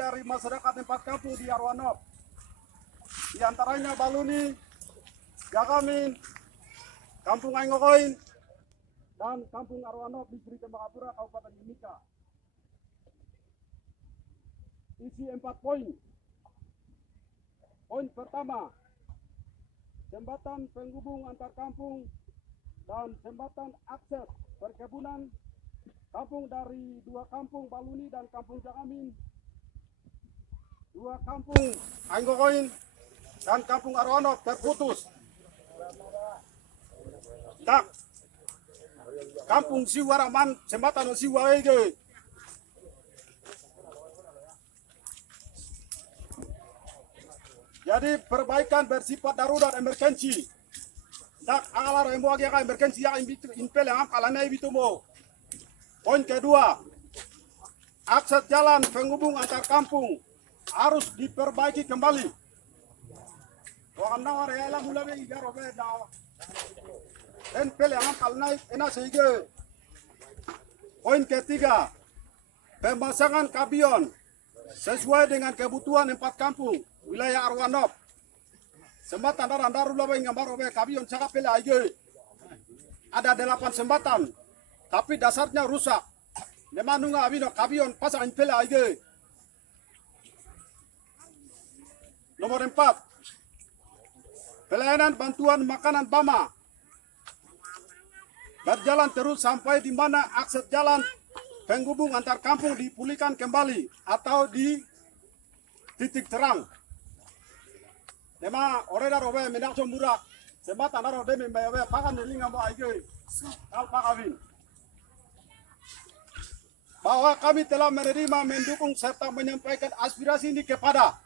dari masyarakat 4 kampung di Arwanop. Di antaranya Baluni, Jakamin, Kampung Aingokoin, dan Kampung Arwanop di Sri Tembagapura, Kabupaten Mimika. Isi 4 poin. Poin pertama, jembatan penghubung antar kampung dan jembatan akses perkebunan kampung dari 2 kampung Baluni dan Kampung Jakamin, 2 kampung Aingokoin dan Kampung Arwanop terputus. Tak, Kampung Siwaraman jembatan Siwaege. Jadi perbaikan bersifat darurat emergensi. Tak alar rembo agi emergensi yang impel yang kalana itu mo. Poin kedua, akses jalan penghubung antar kampung harus diperbaiki kembali. Wahana area lah mulai igaro beda. Impel yang kalana ena sehingga. Poin ketiga, pemasangan kabion sesuai dengan kebutuhan 4 kampung wilayah Arwanop. Sembatan daru lawe ngambar obe kabion cakap pela aje. Ada 8 sembatan, tapi dasarnya rusak. Nemanunga abino kabion pasang pela aje. Nomor 4, pelayanan bantuan makanan Bama berjalan terus sampai di mana akses jalan penghubung antar kampung dipulihkan kembali atau di titik terang. Nema oreda robe menak murak sembatan aro demi bayawe pakan delinga mo aige alpa kawin. Bahwa kami telah menerima, mendukung serta menyampaikan aspirasi ini kepada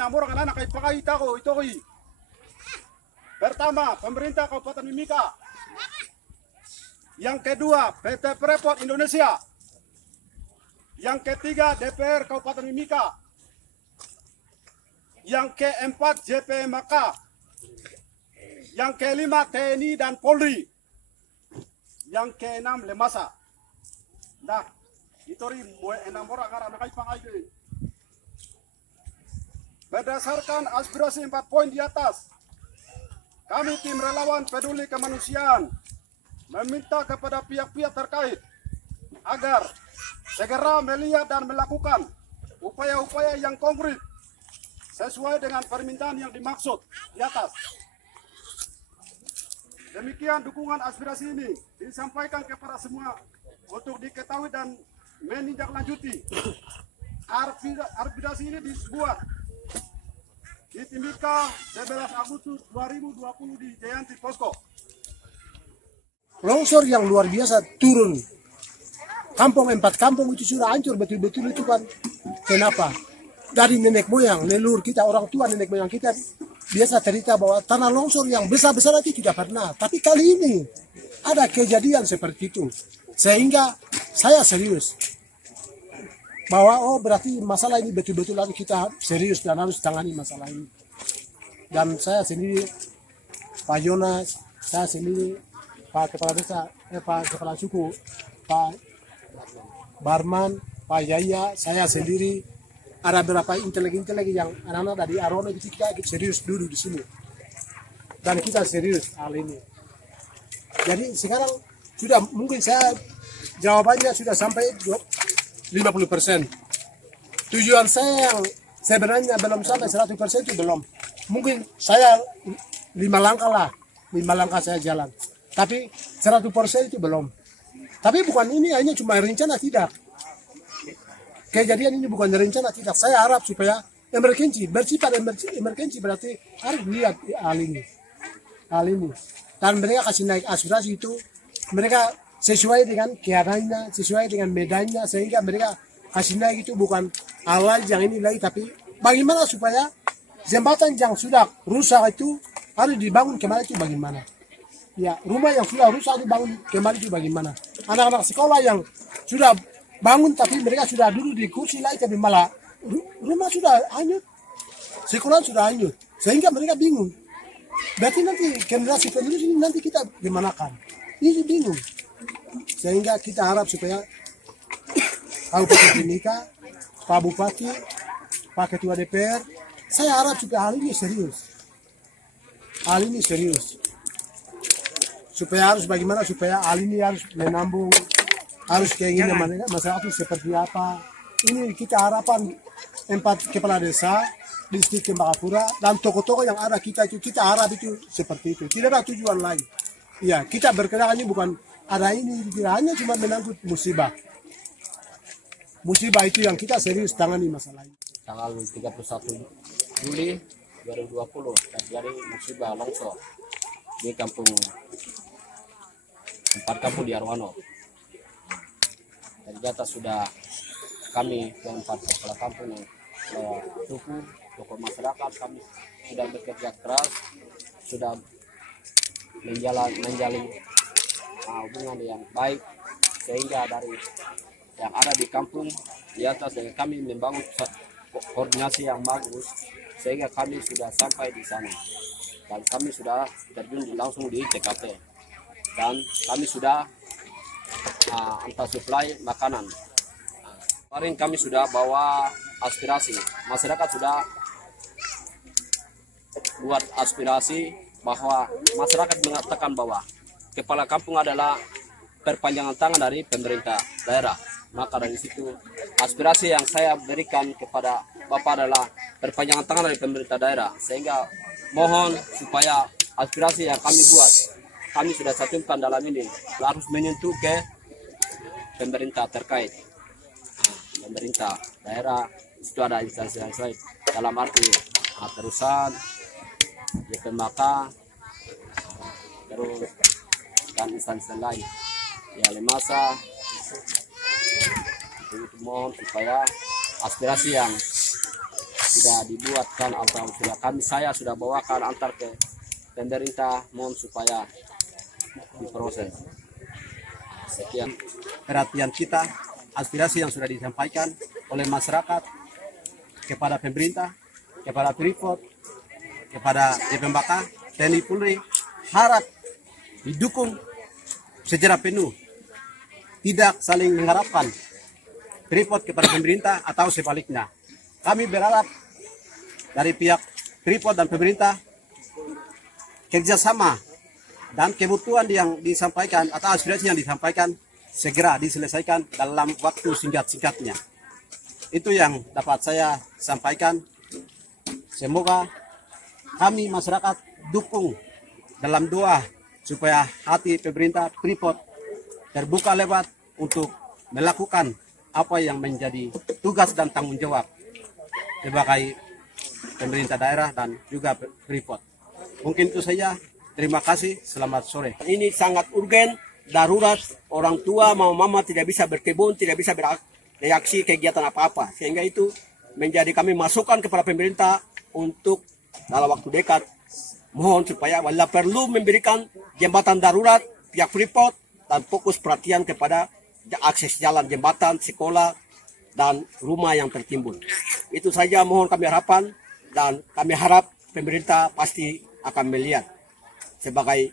namorang anak kai pakai tako itoi. Pertama, pemerintah Kabupaten Mimika. Yang kedua, PT Freeport Indonesia. Yang ketiga, DPR Kabupaten Mimika. Yang keempat, JPMK. Yang kelima, TNI dan Polri. Yang keenam, Lemasa. Nah, itu enam orang karena kai pakai. Berdasarkan aspirasi 4 poin di atas, kami tim relawan peduli kemanusiaan meminta kepada pihak-pihak terkait agar segera melihat dan melakukan upaya-upaya yang konkret sesuai dengan permintaan yang dimaksud di atas. Demikian dukungan aspirasi ini disampaikan kepada semua untuk diketahui dan menindaklanjuti. Aspirasi ini dibuat di Timika 11 Agustus 2020 di Jayanti Posko. Longsor yang luar biasa turun. Kampung 4 kampung itu sudah hancur betul-betul itu kan. Kenapa? Dari nenek moyang, leluhur kita, orang tua nenek moyang kita biasa cerita bahwa tanah longsor yang besar-besar itu tidak pernah. Tapi kali ini ada kejadian seperti itu. Sehingga saya serius. Bahwa berarti masalah ini betul-betul lagi kita serius dan harus tangani masalah ini. Dan saya sendiri, Pak Jonas, saya sendiri, Pak Kepala Desa, Pak Kepala Suku, Pak Barman, Pak Yaya, saya sendiri, ada beberapa intelek yang anak-anak dari Arwanop itu kita serius dulu di sini. Dan kita serius hal ini. Jadi sekarang sudah mungkin saya jawabannya sudah sampai 50%. Tujuan saya yang sebenarnya belum sampai 100% itu belum. Mungkin saya 5 langkah lah, 5 langkah saya jalan. Tapi 100% itu belum. Tapi bukan ini hanya cuma rencana, tidak. Kejadian ini bukan rencana, tidak. Saya harap supaya emergensi, bersifat emergensi berarti harus lihat hal ini. Hal ini. Dan mereka kasih naik aspirasi itu, mereka sesuai dengan keadaannya, sesuai dengan medannya, sehingga mereka kasih naik itu bukan hal yang ini lagi, tapi bagaimana supaya jembatan yang sudah rusak itu harus dibangun kembali itu bagaimana. Ya, rumah yang sudah rusak dibangun kembali itu bagaimana. Anak-anak sekolah yang sudah bangun tapi mereka sudah duduk di kursi lagi tapi malah rumah sudah hanyut, sekolah sudah hanyut, sehingga mereka bingung. Berarti nanti generasi penerus ini nanti kita gimana kan? Ini bingung. Sehingga kita harap supaya Kabupaten Timika, Pak Bupati, Pak Ketua DPR. Saya harap juga hal ini serius. Hal ini serius. Supaya hal ini harus menambung, harus keinginan masyarakat itu seperti apa. Ini kita harapan 4 kepala desa di distrik Tembagapura dan tokoh-tokoh yang ada kita harap itu seperti itu. Tidak ada tujuan lain. Ya, kita bergerak ini bukan ada ini, tidak hanya cuma menangkut musibah. Musibah itu yang kita serius tangani masalah ini. Tanggal 31 Juli 2020 terjadi musibah longsor di kampung 4 kampung di Arwano. Ternyata sudah kami yang 4 kepala kampung yang suku tokoh masyarakat kami sudah bekerja keras, sudah menjalin hubungan yang baik sehingga dari yang ada di kampung di atas kami membangun koordinasi yang bagus sehingga kami sudah sampai di sana dan kami sudah terjun langsung di TKP dan kami sudah antar suplai makanan. Kemarin kami sudah bawa aspirasi, masyarakat sudah buat aspirasi bahwa masyarakat mengatakan bahwa kepala kampung adalah perpanjangan tangan dari pemerintah daerah. Maka dari situ aspirasi yang saya berikan kepada Bapak adalah perpanjangan tangan dari pemerintah daerah, sehingga mohon supaya aspirasi yang kami buat kami sudah satukan dalam ini harus menyentuh ke pemerintah terkait. Pemerintah daerah itu ada instansi yang lain dalam arti terusan JPMK terus dan instansi lain ya Lemasa. Itu mohon supaya aspirasi yang sudah dibuatkan atau saya sudah bawakan antar ke pemerintah, mohon supaya diproses. Sekian perhatian kita, aspirasi yang sudah disampaikan oleh masyarakat kepada pemerintah, kepada Freeport, kepada JPMK, TNI Polri, harap didukung secara penuh, tidak saling mengharapkan Freeport kepada pemerintah atau sebaliknya. Kami berharap dari pihak Freeport dan pemerintah kerjasama dan kebutuhan yang disampaikan atau aspirasi yang disampaikan segera diselesaikan dalam waktu singkat-singkatnya. Itu yang dapat saya sampaikan. Semoga kami masyarakat dukung dalam doa supaya hati pemerintah Freeport terbuka lebar untuk melakukan apa yang menjadi tugas dan tanggung jawab sebagai pemerintah daerah dan juga Freeport. Mungkin itu saja. Terima kasih. Selamat sore. Ini sangat urgen, darurat. Orang tua mau mama tidak bisa berkebun, tidak bisa bereaksi kegiatan apa-apa. Sehingga itu menjadi kami masukan kepada pemerintah untuk dalam waktu dekat mohon supaya wala perlu memberikan jembatan darurat pihak Freeport dan fokus perhatian kepada akses jalan, jembatan, sekolah, dan rumah yang tertimbun. Itu saja mohon kami harapan dan kami harap pemerintah pasti akan melihat sebagai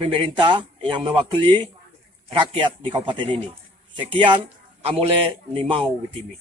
pemerintah yang mewakili rakyat di kabupaten ini. Sekian, Amole Nimau Witimi.